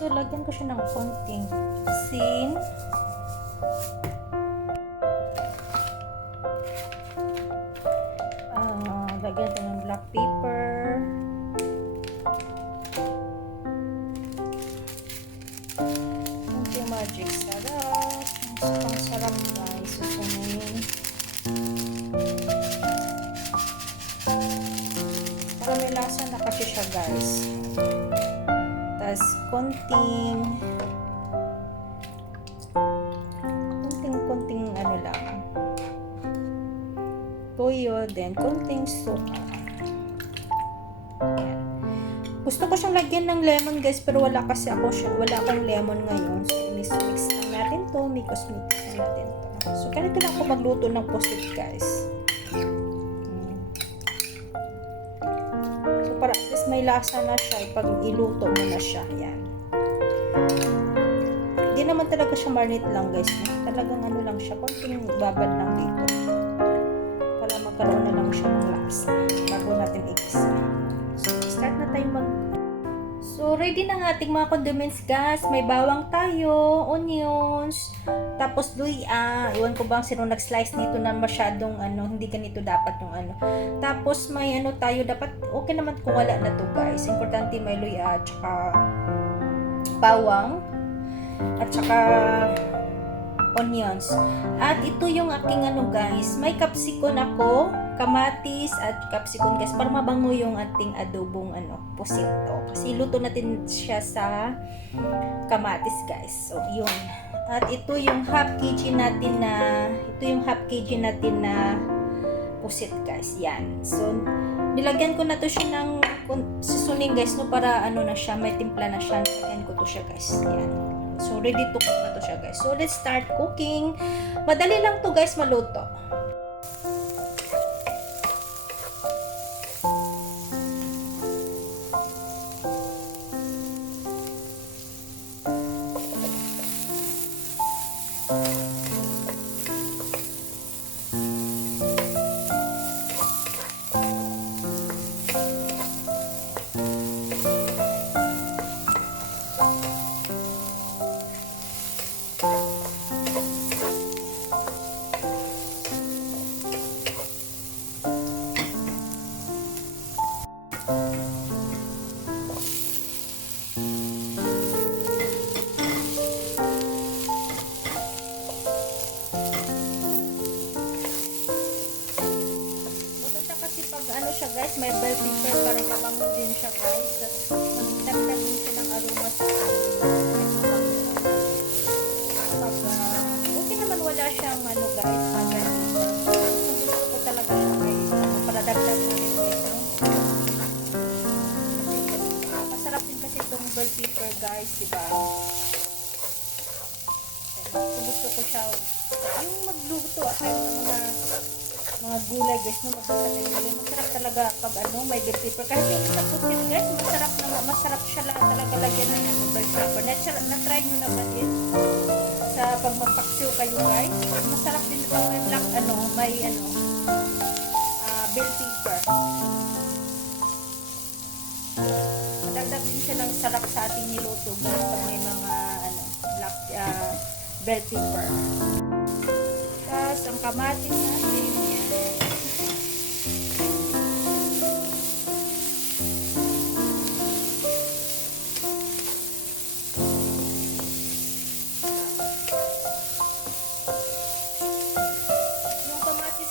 So, lagyan ko siya ng konting asin. Lagyan ko ng black pepper. Konting magic sarap. Ang sarap guys. Susunin. Para may lasa na kasi siya guys. Tapos konting ano lang, toyo, then konting suka. Ayan. Gusto ko siyang lagyan ng lemon guys, pero wala akong lemon ngayon. So mix lang natin to, mix lang natin to. So ganito lang ako magluto ng pusit guys. So para at least may lasa na siya pag iluto mo na siya. Yan. Hindi naman talaga siya marinate lang guys. Talagang ano lang siya, konting babad lang dito. Para magkaroon na lang siya ng lasa bago natin igisa. So start na tayo So ready na ang ating mga condiments guys. May bawang tayo, onions, tapos luya. Iwan ko bang sino nag-slice nito na masyadong hindi ganito dapat yung ano. Tapos may tayo, dapat okay naman kung wala na to guys. Importante may luya at saka bawang at saka onions. At ito yung aking guys, may capsicum ako, kamatis at capsicum guys, para mabango yung ating adobong pusit to. Kasi luto natin siya sa kamatis guys. So yun. At ito yung half kg natin na pusit guys. Yan. So nilagyan ko na to siya ng susunin guys para na siya, may timpla na siya. Nilagyan ko to siya guys. Yan. So ready to cook na to siya guys. So let's start cooking. Madali lang to guys maluto. Siya guys, may bell pepper para mabango din siya guys. Magdagdag din siya ng aroma sa okay naman wala siyang guys, gusto ko talaga siya may para dagdag na rin guys, masarap din kasi itong bell pepper guys, diba? Gusto ko siya yung magluto at mga gulay guys, masarap talaga pag may bell pepper. Kahit yung sa pusit guys, masarap siya lang talaga lagyan ng bell pepper. Na-try nyo naman din sa pag magpaksiw kayo guys. Masarap din pag may black bell pepper. Madagdag din siya ng sarap sa ating niluto guys pag may mga black bell pepper. Tapos ang kamatis natin.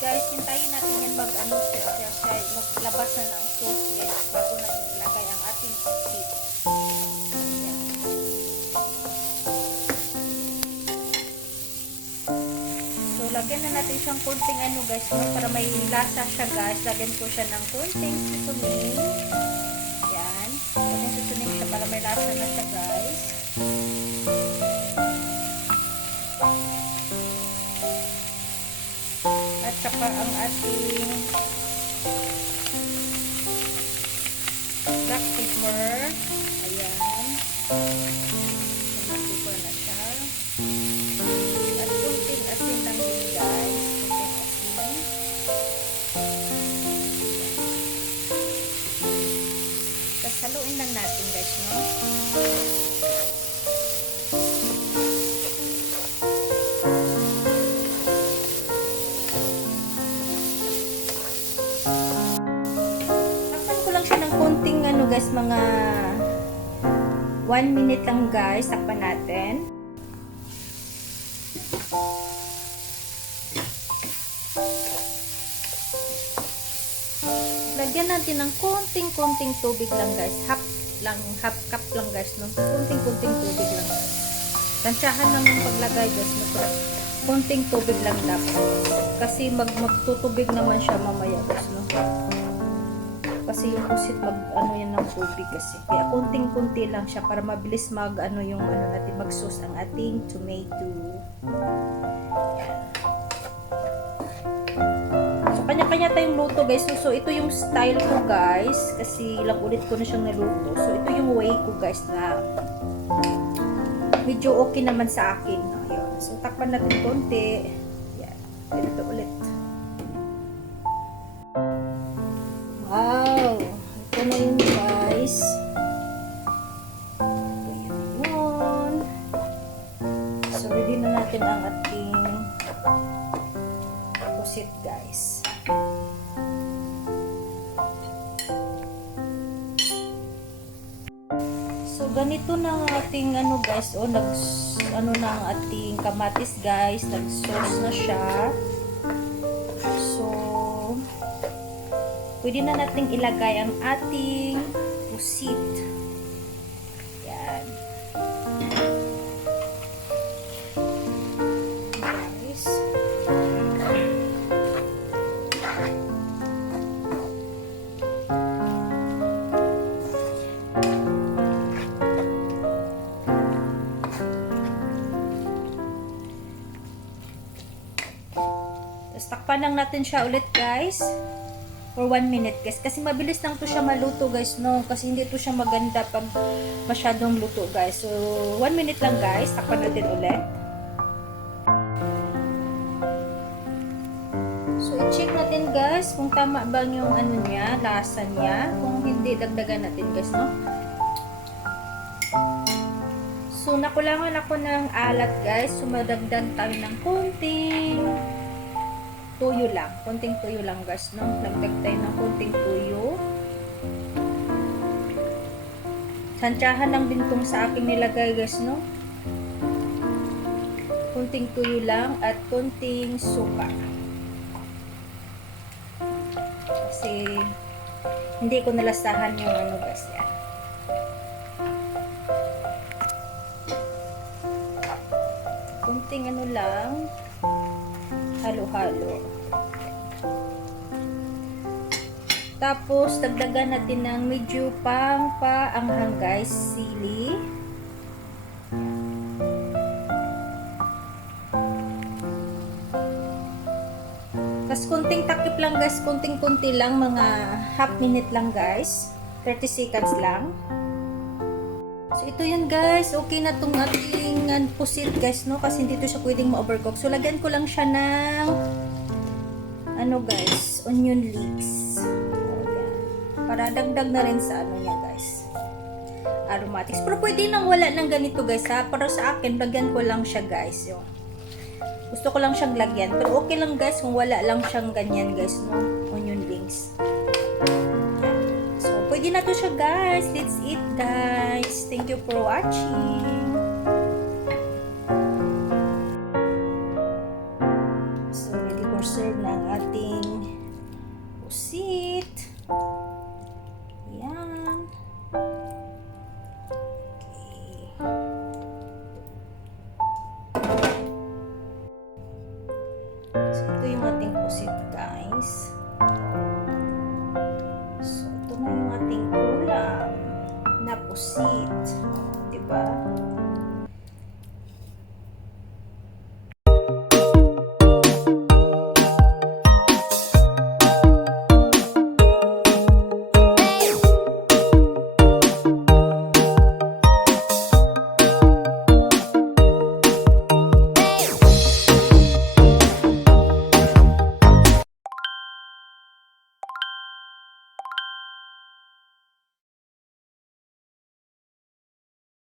Guys, hintayin natin yan maglabas na ng sauce guys bago natin ilagay ang ating pusit. Yan. So, lagyan na natin siyang konting guys, para may lasa siya guys. Lagyan ko siya ng konting susunin. Yan. Konting susunin siya para may lasa na siya guys. At saka ang ating black pepper. Ayan. Black pepper na siya. At kunting asin lang din guys. Kunting asin. Tapos haluin lang natin guys, no? 1 minute lang guys, takpan natin. Lagyan natin ng konting-konting tubig lang guys. Half cup lang guys, no? Konting-konting tubig lang. Tansyahan lang yung paglagay guys, no? Konting tubig lang dapat. Kasi magtutubig naman siya mamaya guys, no? Kasi yung pusit ano yan ng tubig kasi. Kaya konting-konti lang siya para mabilis yung natin mag-sauce ang ating tomato. So kanya-kanya tayong luto guys. So ito yung style ko guys kasi ilang ulit ko na siyang naluto. So ito yung way ko guys na medyo okay naman sa akin. Ayun. So takpan natin konti. Yan. Ito ulit. Wow! Ito na yun guys. Ito yun. So ready na natin ang ating pusit guys. So ganito na ang ating guys, na ang ating kamatis guys, nag-sauce na siya. So pwede na nating ilagay ang ating pusit. Yan. Guys. Tapos takpan lang natin siya ulit guys. For 1 minute guys. Kasi mabilis lang to siya maluto guys, no? Kasi hindi to siya maganda pag masyadong luto guys. So 1 minute lang guys. Takpan natin ulit. So i-check natin guys kung tama ba yung niya, lasa niya. Kung hindi, dagdagan natin guys, no? So nakulangan ako ng alat guys. So madagdag tayo ng konting tuyo lang. Konting tuyo lang guys, no? Nagdag tayo ng konting tuyo. Tansyahan lang din tong sa aking nilagay guys, no? Konting tuyo lang at konting suka. Kasi hindi ko nalasahan yung guys yan. Konting lang. Halo-halo. Tapos, dagdagan natin ng medyo paanghang guys, sili. Tapos, konting takip lang guys, konting-kunti lang, mga half minute lang guys. 30 seconds lang. So, ito yun guys. Okay na itong ating pusit guys, no? Kasi hindi ito siya pwedeng ma-overcook. So, lagyan ko lang siya ng guys, onion leeks. Ayan. Para dagdag na rin sa niya guys. Aromatics. Pero pwede nang wala ng ganito guys ha. Pero sa akin, lagyan ko lang siya guys. Yung gusto ko lang siyang lagyan. Pero okay lang guys kung wala lang siyang ganyan guys, no? Onion leeks. Pwede na to siya guys. Let's eat guys. Thank you for watching. So, ready for serve na ang ating pusit. Yan. Okay. So, ito yung ating pusit guys. Na pusit. Diba?